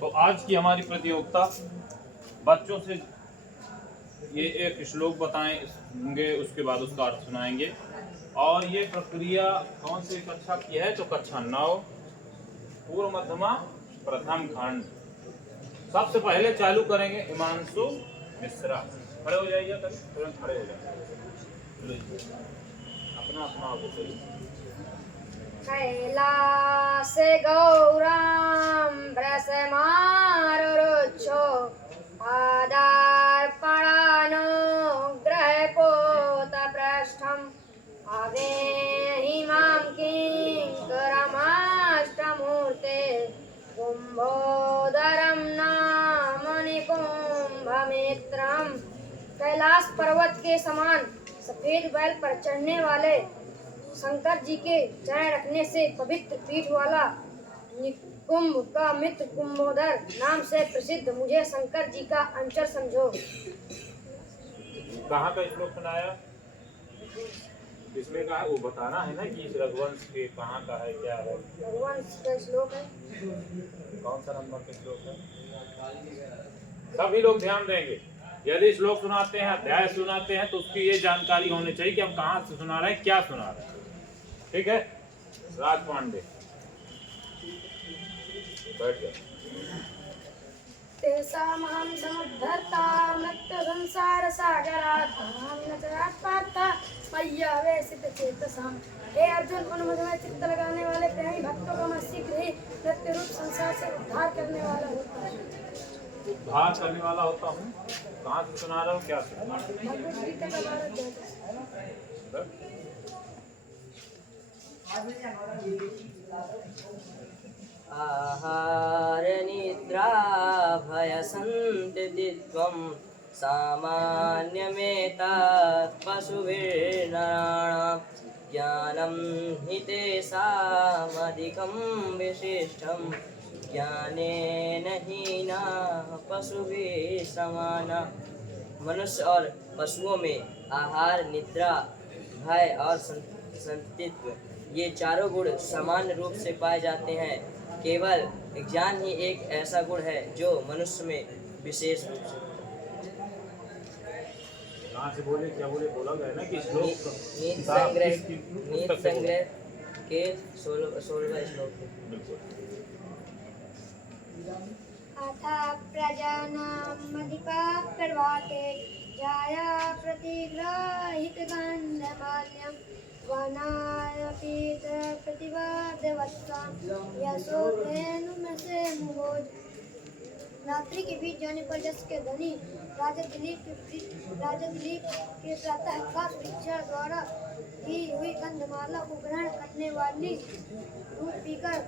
तो आज की हमारी प्रतियोगिता बच्चों से ये एक श्लोक बताएंगे, उसके बाद उसका अर्थ सुनाएंगे। और ये प्रक्रिया कौन सी कक्षा की है? तो कक्षा 9 पूर्व मध्यमा प्रथम खंड। सबसे पहले चालू करेंगे हिमांशु मिश्रा। खड़े हो जाइए, तुरंत खड़े हो जाइए, अपना अपना कैलासे गौरम भ्रसमारुच्छो आदार्पणानुग्रहपोतपृष्ठम् अवेहिमां किङ्करमाष्टमूर्ते कुम्भोदरं नाम निकुम्भमित्रम्। कैलाश पर्वत के समान सफेद बैल पर चढ़ने वाले शंकर जी के चरण रखने से पवित्र पीठ वाला निकुंभ का मित्र कुंभोदर नाम से प्रसिद्ध मुझे शंकर जी का अंचल समझो। कहाँ का श्लोक सुनाया? किसमें का है वो बताना है ना, कि इस रघुवंश के कहाँ का है, क्या है? रघुवंश का श्लोक है। कौन सा नंबर का श्लोक है? सभी लोग ध्यान देंगे। यदि श्लोक सुनाते हैं, अध्याय सुनाते हैं, तो उसकी ये जानकारी होनी चाहिए कि हम कहाँ से सुना रहे हैं, क्या सुना रहे हैं। ठीक है? राज पांडे बैठ जाओ। तेषामहं समुद्धर्ता मृत्य संसार सागरात् न चरात्पार्था मय्यावेशितचेतसाम्। हे अर्जुन, उन मुझमें चित्त लगाने वाले प्रेमी भक्तों का मैं शीघ्र ही मृत्यु रूप संसार से उद्धार करने वाला होता हूँ। उद्धार करने वाला होता हूँ। कहाँ से सुना रहा हूँ, क्या सुना? भगवद गीता का 12 अध्याय। आहार निद्रा भय संतित्वं सामान्यमेतत् पशुभिर्नराणां ज्ञानं हि तेषामधिकं विशिष्टं ज्ञानेन हीना पशुभिः समाना। मनुष्य और पशुओं में आहार, निद्रा, भय और संतित्व ये चारों गुण समान रूप से पाए जाते हैं। केवल ज्ञान ही एक ऐसा गुण है जो मनुष्य में विशेष रूप से। कहाँ से बोले, क्या बोले? बोला गया ना कि श्लोक नीति संग्रह के 16वां श्लोक है। बिल्कुल। अथा प्रजानामधिपा प्रभाते जाया प्रतिग्रहितगन्धमाल्यं वनायपीत प्रतिवादवत्सां यशोधेनुमसे मुहोज। रात्रि के बीत जाने पर यश के धनी राजा दिलीप के प्रातः काल परीक्षा द्वारा की हुई गंधमाला को ग्रहण करने वाली दूध पीकर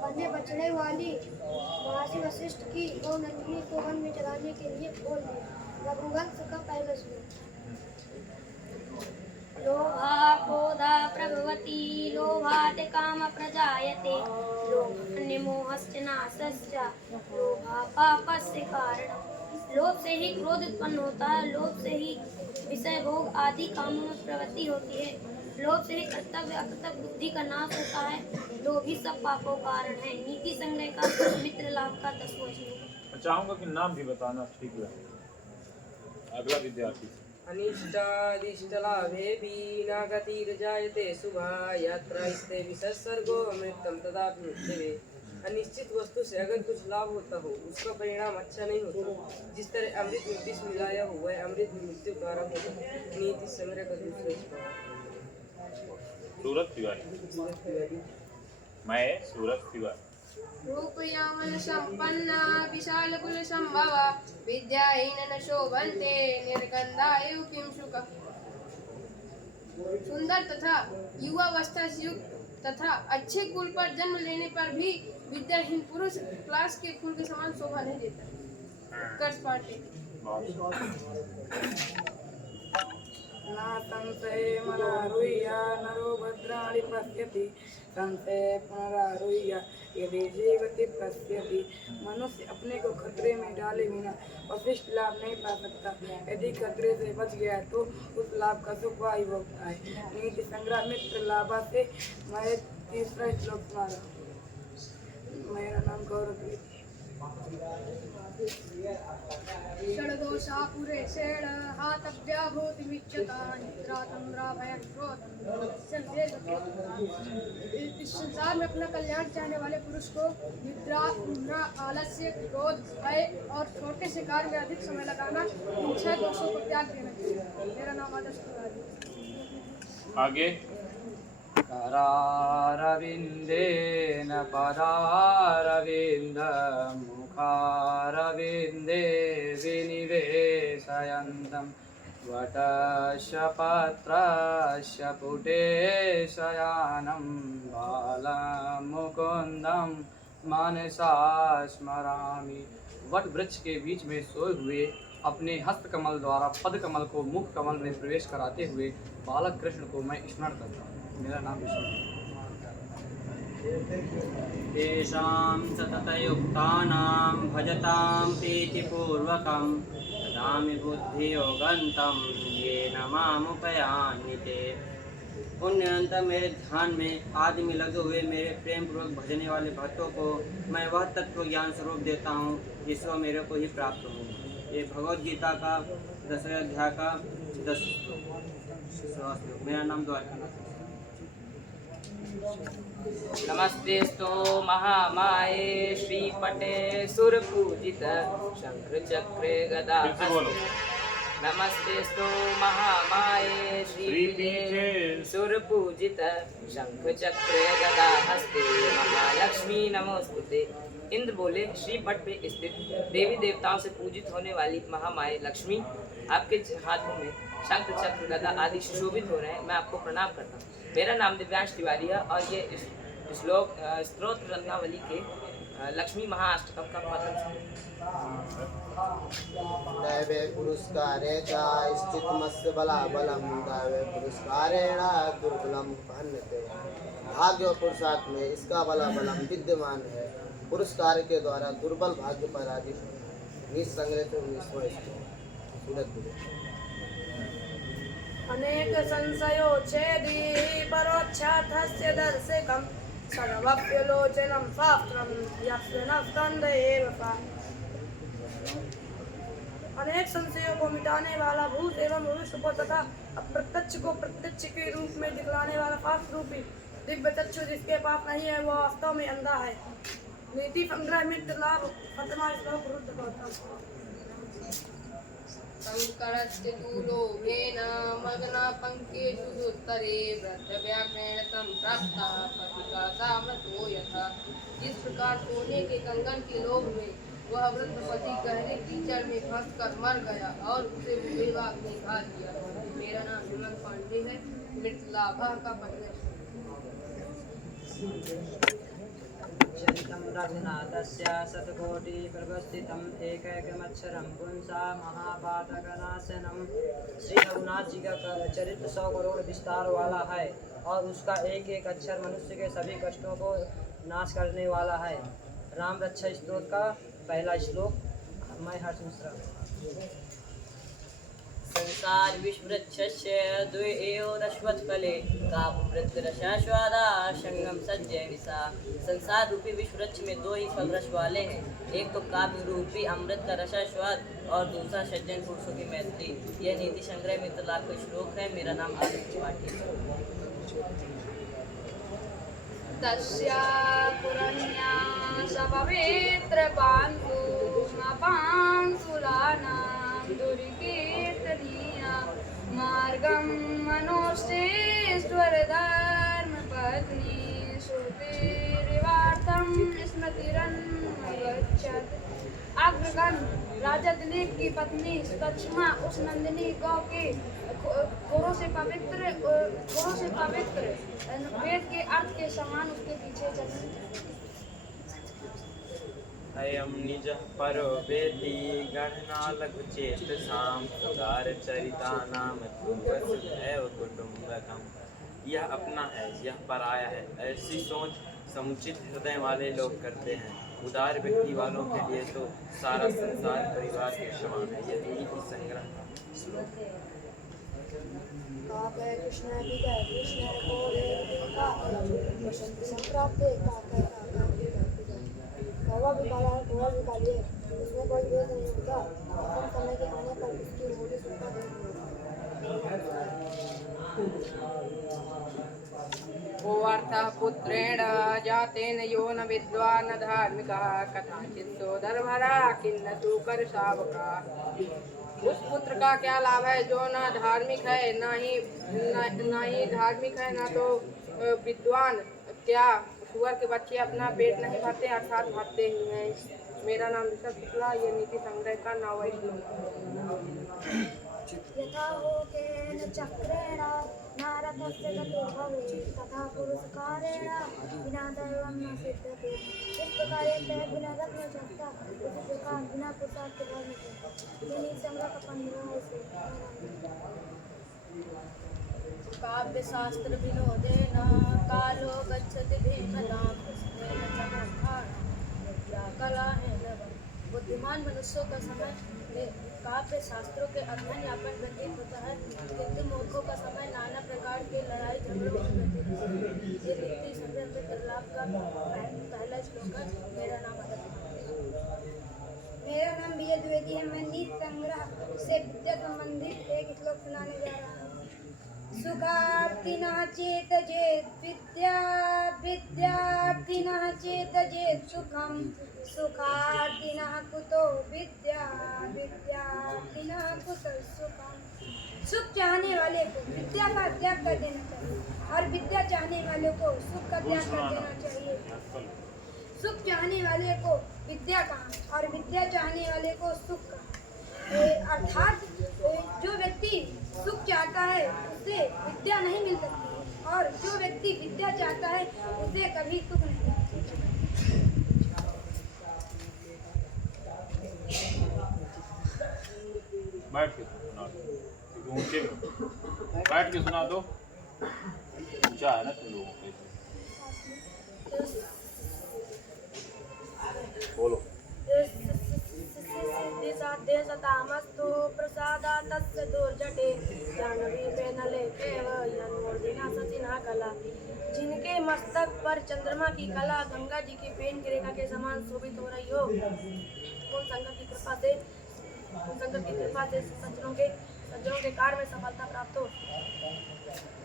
बनने बचने वाली महर्षि वशिष्ठ की गौ नंदिनी को वन में चलाने के लिए बोल दिया। रघुवंश का पहला श्लोक। लोभा क्रोधा प्रभवति लोभात् काम प्रजायते लोभोन्मोहश्च नाशश्च लोभा पापस्य कारणम्। लोभ से ही क्रोध उत्पन्न होता है, लोभ से ही विषय भोग आदि कामों में प्रवृत्ति होती है, लोभ से ही कर्तव्य अकर्तव्य बुद्धि का नाश होता है, लोभ ही सब पापों का कारण है। नीति संग्रह का मित्र लाभ का 10वां श्लोक। मैं चाहूंगा कि नाम भी बताना ठीक है। अगला विद्यार्थी। अनिष्टादिष्टलाभे न गतिर्जायते शुभा यात्रा स्ते विसर्गो अमृतम तदा मृत्युवे। अनिश्चित वस्तु से अगर कुछ लाभ होता हो उसका परिणाम अच्छा नहीं होता। जिस तरह अमृत में विष मिलाया हुआ है, अमृत में मृत्यु प्रारंभ होता है। नीति संग्रह का 2वां श्लोक। सूरत तिवारी। मैं सूरत तिवारी। रूप यौवन संपन्ना विशाल कुल संभवा विद्याहीन न शोभन्ते निर्गंधायु किम शुक। सुंदर तथा युवावस्था से युक्त तथा अच्छे कुल पर जन्म लेने पर भी विद्याहीन पुरुष क्लास के फूल के समान शोभा नहीं देता। कर्ज पाटे ना संशय मनारुह्य नरो भद्राणि पश्यति संशय पुनरारुह्य यदि जीवति पश्यति। मनुष्य अपने को खतरे में डाले बिना अशिष्ट लाभ नहीं पा सकता। यदि खतरे से बच गया तो उस लाभ का सुख वही भोगता है। नीति संग्रह मित्र लाभा से मैं 3रा श्लोक सुना रहा हूँ। मेरा नाम गौरव। षड्दोषा पुरे षेण हातव्या भूतिमिच्छता निद्रातम्राभयं इस संसार में अपना कल्याण चाहने वाले पुरुष को निद्रा, उम्रा, आलस्य, क्रोध, भय और छोटे से कार्य में अधिक समय लगाना, इन 6 दोषों को त्याग देना चाहिए। मेरा नाम आदर्श तिवारी। आगे करारविन्देन पदारविन्दमुखारविन्दे विनिवेशयन्तं वटस्य पत्रस्य पुटे शयानं बालमुकुन्दं मनसा स्मरामि। वट वृक्ष के बीच में सोए हुए अपने हस्त कमल द्वारा पद कमल को मुख कमल में प्रवेश कराते हुए बालक कृष्ण को मैं स्मरण करता हूँ। मेरा नाम विष्णु है। तेषां सततयुक्तानां भजतां प्रीतिपूर्वकं ददामि बुद्धियोगन्तं येन मामुपयान्ति। पुण्यंत मेरे ध्यान में आदि में लगे हुए मेरे प्रेम पूर्वक भजने वाले भक्तों को मैं वह तत्व ज्ञान स्वरूप देता हूँ जिसको मेरे को ही प्राप्त हो। ये भगवद गीता का 10वें अध्याय का 10 श्लोक। मेरा नाम द्वारकानाथ। नमस्तेस्तु महामाये श्रीपटे सुरपूजित शंकर चक्रे गदा फिर से बोलो। नमस्तेस्तु महामाये श्रीपीठे सुरपूजित शंख चक्रे गदा हस्ते महालक्ष्मी नमोस्तुते। इंद्र बोले, श्रीपट पे स्थित देवी देवताओं से पूजित होने वाली महामाये लक्ष्मी, आपके हाथों में शंख चक्र गदा आदि सुशोभित हो रहे हैं। मैं आपको प्रणाम करता हूँ। मेरा नाम दिव्यांश तिवारी है और ये श्लोक स्तोत्र रत्नावली के लक्ष्मी महाअष्टकम का प्रथम दैवे पुरस्कारे च स्थितमस्य बलाबलं दैवे पुरस्कारेण दुर्बलम पहन्यते। भाग्य और पुरुषार्थ में इसका बलाबलम विद्यमान है। पुरस्कार के द्वारा दुर्बल भाग्य पराजित है। निसंग्रह से 19वां सूरत बोले। अनेक संशयो छेदी परोक्षार्थस्य दर्शकम् सर्वप्यलोचनं शास्त्रं यस्य न स्कन्धेव सा। अनेक संशयों को मिटाने वाला भूत एवं भविष्य को तथा अप्रत्यक्ष को प्रत्यक्ष के रूप में दिखलाने वाला शास्त्र रूपी दिव्य चक्षु जिसके पास नहीं है वह वास्तव में अंधा है। नीति संग्रह मित्र लाभ फतमा श्लोक रुद्ध गौतम। शङ्करस्य दूरोभेन मग्ना पङ्केषु दुत्तरे व्रतव्याघ्रेण तं प्राप्ता पथिका सामृतो यथा। जिस प्रकार सोने के कंगन के लोभ में वह वृद्धपति गहरे कीचड़ में फंस कर मर गया और उसे विवाह ने घात किया। मेरा नाम हेमंत पांडे है। मृतलाभा का पहले चरितं रघुनाथस्य शतकोटिप्रवस्थितम् एकैकमक्षरं पुंसा महापातकनाशनम। श्री रघुनाथ जी का चरित्र 100 करोड़ विस्तार वाला है और उसका एक एक अक्षर मनुष्य के सभी कष्टों को नाश करने वाला है। राम रक्षा स्तोत्र का पहला श्लोक। मैं हर्ष मिश्रा। संसार विश्ववृक्षस्य द्वे एव दशवत्फले काव्यवृत्तिरसास्वादा संगम सज्जय विसा। संसार रूपी विश्ववृक्ष में 2 ही फल रस वाले हैं, एक तो काव्य रूपी अमृत का रसास्वाद और दूसरा सज्जन पुरुषों की मैत्री। यह नीति संग्रह मित्र लाभ का श्लोक है। मेरा नाम आदित्य त्रिपाठी है। तस्या पुरन्या सपवित्र पांसुलानां दुर्कीर्तनीया मार्गं मनोश्रेश्वर धर्म पत्नी श्रुतिरिवार्थं स्मृतिरन्वगच्छत्। अग्रगण राजा दिलीप की पत्नी सुदक्षिणा उस नंदिनी गौ के घोड़ों से पवित्र वेद के अर्थ के समान उसके पीछे चली। अयं निजः परो वेति गणना लघुचेतसां सुगारचरितानां पूर्वसुधैव कुटुम्बकम्। यह अपना है, यह पराया है, ऐसी सोच समुचित हृदय वाले लोग करते हैं। उदार व्यक्ति वालों के लिए तो सारा संसार परिवार के समान है। यह नीति संग्रह का श्लोक। काके कृष्ण की जय कृष्ण को देव का बसंत संप्राप्ते काके काका की जय। कौवा भी काला है, कौवा भी काली है, उसमें कोई भेद नहीं होता। कम समय के आने पर उसकी होली सुखा देगी। कोऽर्थः पुत्रेण जातेन यो न विद्वान् न धार्मिकः कथाचित् सोदरभरा खिन्न तु करशावकः। उस पुत्र का क्या लाभ है जो न धार्मिक है, ना ही धार्मिक है, ना तो विद्वान। क्या सुअर के बच्चे अपना पेट नहीं भरते, अर्थात भरते ही हैं। मेरा नाम ऋषभ शुक्ला, ये नीति संग्रह का 9वां श्लोक। यथा होकेन चक्रेण नारदस्य गतिर् भवेत् तथा पुरुषकारेण बिना दैवं न सिद्ध्यते। जिस प्रकार एक पैर बिना रथ न चलता, उसी प्रकार बिना पुरुषार्थ के धर्म के। ये नीति संग्रह का 15वां श्लोक। काव्य शास्त्र विनोदेन कालो गच्छति धीमतां कृष्णेन च मोक्षाणां विद्या कलाहेन। बुद्धिमान मनुष्यों का समय काव्य शास्त्रों के अध्ययन यापन व्यतीत होता है, किंतु मूर्खों का समय नाना प्रकार के लड़ाई झगड़ों में व्यतीत होता है। ये नीति संग्रह में प्रहलाद का पहला श्लोक है। मेरा नाम मेरा नाम विजय द्विवेदी है। मैं नीति संग्रह से विद्या संबंधित एक श्लोक सुनाने जा रहा हूँ। सुखार्थिनः चेतजेत् विद्या, विद्यार्थिनः चेतजेत् सुखम्, सुखार्थिनः कुतो विद्या, विद्यार्थिनः कुतः सुखम्। सुख चाहने वाले को विद्या का त्याग कर देना चाहिए और विद्या चाहने वाले को सुख का त्याग कर देना चाहिए। सुख चाहने वाले को विद्या का और विद्या चाहने वाले को सुख का। अर्थात जो व्यक्ति सुख चाहता है उसे विद्या नहीं मिल सकती और जो व्यक्ति विद्या चाहता है उसे कभी सुख नहीं मिल सकता। बैठ के सुना दो, ऊंचे में बैठ के सुना दो। ऊंचा है ना तुम लोगों के। बोलो। सामस्तु प्रसादातस्य दुर्जटे जाह्नवीपेन लेखेव यन्मूर्धिना सचिना कला। जिनके मस्तक पर चंद्रमा की कला गंगा जी की पेन की रेखा के समान शोभित हो रही हो, उन संगत की कृपा से सज्जनों के कार्य में सफलता प्राप्त हो।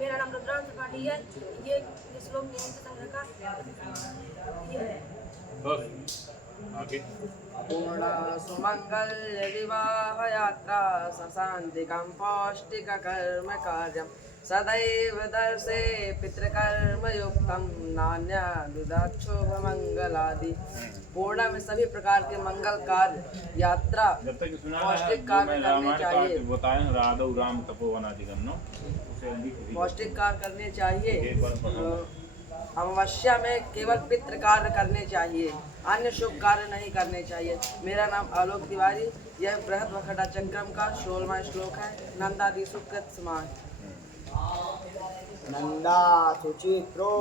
मेरा नाम रुद्रांश त्रिपाठी है। ये श्लोक नीति संग्रह का है। पूर्ण सुमंगल्य विवाह यात्रा सशांतिकं पौष्टिक कर्म कार्यम सदैव दर्शे पितृकर्म युक्तम नान्यदुदाक्षोभ मंगलादि। पूर्ण में सभी प्रकार के मंगल कार्य यात्रा पौष्टिक कार्य करने चाहिए। राधव राम तपोवनादिगम पौष्टिक कार्य करने चाहिए। अमावस्या में केवल पितृ कार्य करने चाहिए, अन्य शुभ कार्य नहीं करने चाहिए। मेरा नाम आलोक तिवारी। यह बृहद वखड़ा चक्रम का 16वां श्लोक है। नंदादि सुकृत समान। नंदा सुचित्रो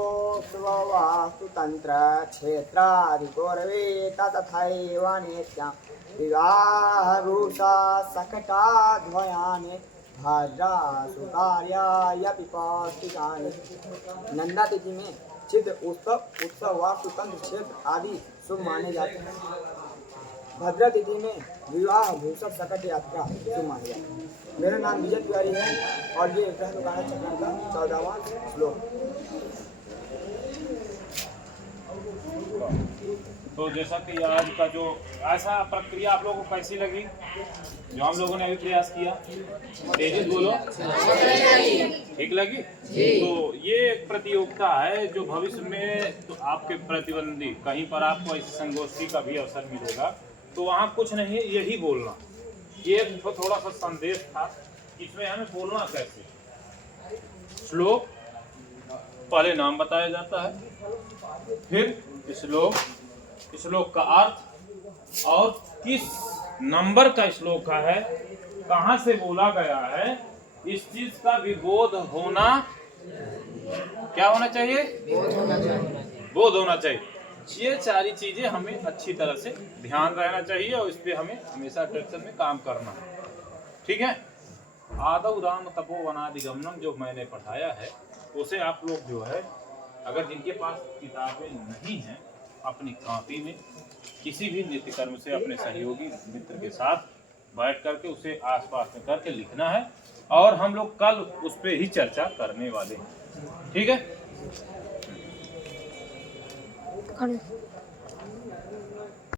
वास्तु तंत्र क्षेत्रादिगौरवे तथैव नित्यं विवाह रूषा सकटाध्वयाने भद्रा सुकार्यायपि पौष्टिकानि। नंदा तिथि में चित्र उत्सव वास्तु तंत्र क्षेत्र आदि शुभ माने जाते हैं। भद्रा तिथि में विवाह भूषक सकट यात्रा शुभ माने जाते हैं। मेरा नाम विजय तिवारी है और ये बृहद चक्र का 14वां श्लोक। तो जैसा कि आज का जो ऐसा प्रक्रिया आप लोगों को कैसी लगी जो हम लोगों ने अभी प्रयास किया? तेजी बोलो। ठीक लगी? तो ये एक प्रतियोगिता है जो भविष्य में तो आपके प्रतिद्वंदी कहीं पर आपको इस संगोष्ठी का भी अवसर मिलेगा तो वहाँ कुछ नहीं है, यही बोलना। ये थोड़ा सा संदेश था, इसमें हमें बोलना कैसे। श्लोक पहले नाम बताया जाता है, फिर श्लोक का अर्थ और किस नंबर का श्लोक का है, कहाँ से बोला गया है, इस चीज का विबोध होना क्या होना चाहिए? बोध होना चाहिए। ये सारी चीजें हमें अच्छी तरह से ध्यान रहना चाहिए और इस पे हमें हमेशा ट्रेक्शन में काम करना है। ठीक है? आदौ राम तपोवनादिगमनम जो मैंने पढ़ाया है उसे आप लोग जो है अगर जिनके पास किताबें नहीं हैं अपनी कॉपी में किसी भी नित्य कर्म से अपने सहयोगी मित्र के साथ बैठ करके उसे आसपास में करके लिखना है, और हम लोग कल उस पर ही चर्चा करने वाले हैं। ठीक है।